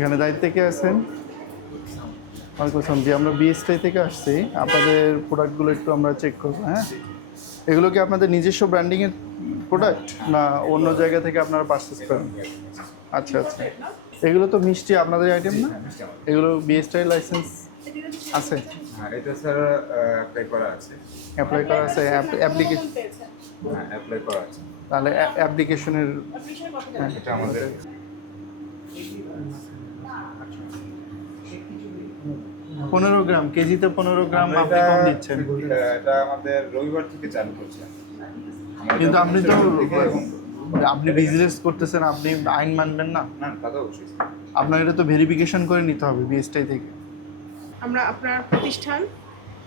এখানে দায়িত্বে কে আছেন? ওয়ালাইকুম জি আমরা বিএসটাই থেকে আসছি। আপনাদের প্রোডাক্টগুলো একটু আমরা চেক করব হ্যাঁ? এগুলো কি আপনাদের নিজস্ব ব্র্যান্ডিংয়ের প্রোডাক্ট না অন্য জায়গা থেকে আপনারা পারচেস করেন? আচ্ছা আচ্ছা। এগুলো তো মিষ্টি আপনাদের আইটেম না? এগুলো বিএসটাই লাইসেন্স আছে? হ্যাঁ এটা স্যার অ্যাপ্লাই করা আছে। অ্যাপ্লাই করা আছে অ্যাপ্লিকেশন হ্যাঁ অ্যাপ্লাই করা আছে। তাহলে অ্যাপ্লিকেশনের এটা আমাদের পনেরো গ্রাম কেজিতে পনেরো গ্রাম আপনি কম দিচ্ছেন। এটা আমাদের রবিবার থেকে চালু করছে। কিন্তু আপনি তো আপনি বিজনেস করতেছেন আপনি আইন মানবেন না? না তা তো অবশ্যই। আপনার এটা তো ভেরিফিকেশন করে নিতে হবে বিএসটাই থেকে। আমরা আপনার প্রতিষ্ঠান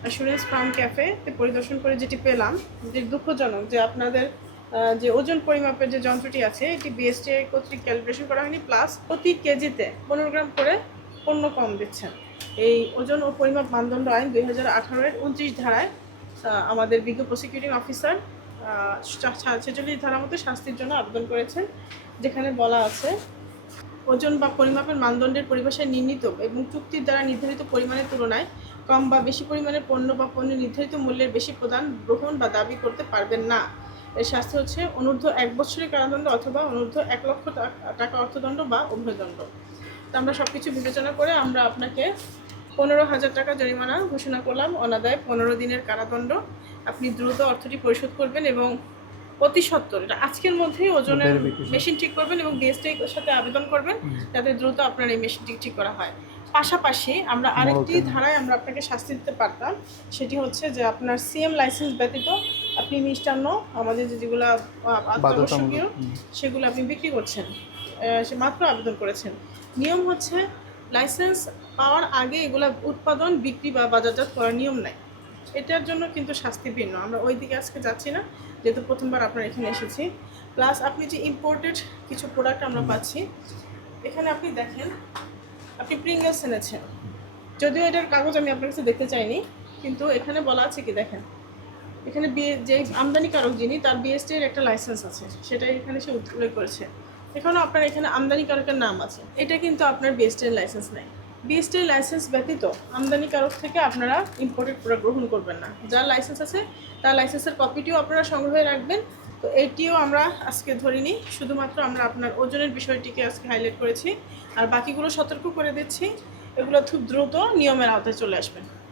অ্যাসুরেন্স ফার্ম ক্যাফেতে পরিদর্শন করে যেটি পেলাম যে দুঃখজনক যে আপনাদের যে ওজন পরিমাপের যে যন্ত্রটি আছে এটি বিএসটিআই কর্তৃক ক্যালিব্রেশন করা হয়নি প্লাস প্রতি কেজিতে পনেরো গ্রাম করে পণ্য কম দিচ্ছেন। এই ওজন ও পরিমাপ মানদণ্ড আইন দুই হাজার আঠারোর উনত্রিশ ধারায় আমাদের বিজ্ঞ প্রসিকিউটিং অফিসার ছেচল্লিশ ধারা মতো শাস্তির জন্য আবেদন করেছেন, যেখানে বলা আছে, ওজন বা পরিমাপের মানদণ্ডের পরিভাষায় নির্ণীত এবং চুক্তির দ্বারা নির্ধারিত পরিমাণের তুলনায় কম বা বেশি পরিমাণের পণ্য বা পণ্য নির্ধারিত মূল্যের বেশি প্রদান, গ্রহণ বা দাবি করতে পারবেন না। এর শাস্তি হচ্ছে অনূর্ধ্ব এক বছরের কারাদণ্ড অথবা অনূর্ধ্ব এক লক্ষ টাকা অর্থদণ্ড বা অভয়দণ্ড। তো আমরা সব কিছু বিবেচনা করে আমরা আপনাকে পনেরো হাজার টাকা জরিমানা ঘোষণা করলাম অনাদায় পনেরো দিনের কারাদণ্ড। আপনি দ্রুত অর্থটি পরিশোধ করবেন এবং অতি সত্তর এটা আজকের মধ্যেই ওজনের মেশিন ঠিক করবেন এবং বিএসটি সাথে আবেদন করবেন যাতে দ্রুত আপনার এই মেশিনটি ঠিক করা হয়। পাশাপাশি আমরা আরেকটি ধারায় আমরা আপনাকে শাস্তি দিতে পারতাম সেটি হচ্ছে যে আপনার সিএম লাইসেন্স ব্যতীত আপনি মিষ্টান্ন আমাদের যে যেগুলো হুম। সেগুলো আপনি বিক্রি করছেন সে মাত্র আবেদন করেছেন। নিয়ম হচ্ছে লাইসেন্স পাওয়ার আগে এগুলা উৎপাদন, বিক্রি বা বাজারজাত করার নিয়ম নাই। এটার জন্য কিন্তু শাস্তি ভিন্ন। আমরা ওই দিকে আজকে যাচ্ছি না, যেহেতু প্রথমবার আপনার এখানে এসেছি। প্লাস আপনি যে ইম্পোর্টেড কিছু প্রোডাক্ট আমরা পাচ্ছি, এখানে আপনি দেখেন, আপনি প্রিঙ্গলস এনেছেন। যদিও এটার কাগজ আমি আপনার কাছে দেখতে চাইনি, কিন্তু এখানে বলা আছে কি দেখেন? এখানে যে আমদানিকারক যিনি, তার বিএসটি এর একটা লাইসেন্স আছে। সেটাই এখানে সে উল্লেখ করেছে। এখানেও আপনার এখানে আমদানিকারকের নাম আছে। এটা কিন্তু আপনার বিএসটি লাইসেন্স নেই। বিএসটি লাইসেন্স ব্যতীত আমদানিকারক থেকে আপনারা ইম্পোর্টেড প্রোডাক্ট গ্রহণ করবেন না। যার লাইসেন্স আছে, তার লাইসেন্সের কপিটিও আপনারা সংগ্রহে রাখবেন। তো এটিও আমরা আজকে ধরিনি শুধুমাত্র আমরা আপনার ওজনের বিষয়টিকে আজকে হাইলাইট করেছি। আর বাকিগুলো সতর্ক করে দিচ্ছি। এগুলো খুব দ্রুত নিয়মের আওতায় চলে আসবেন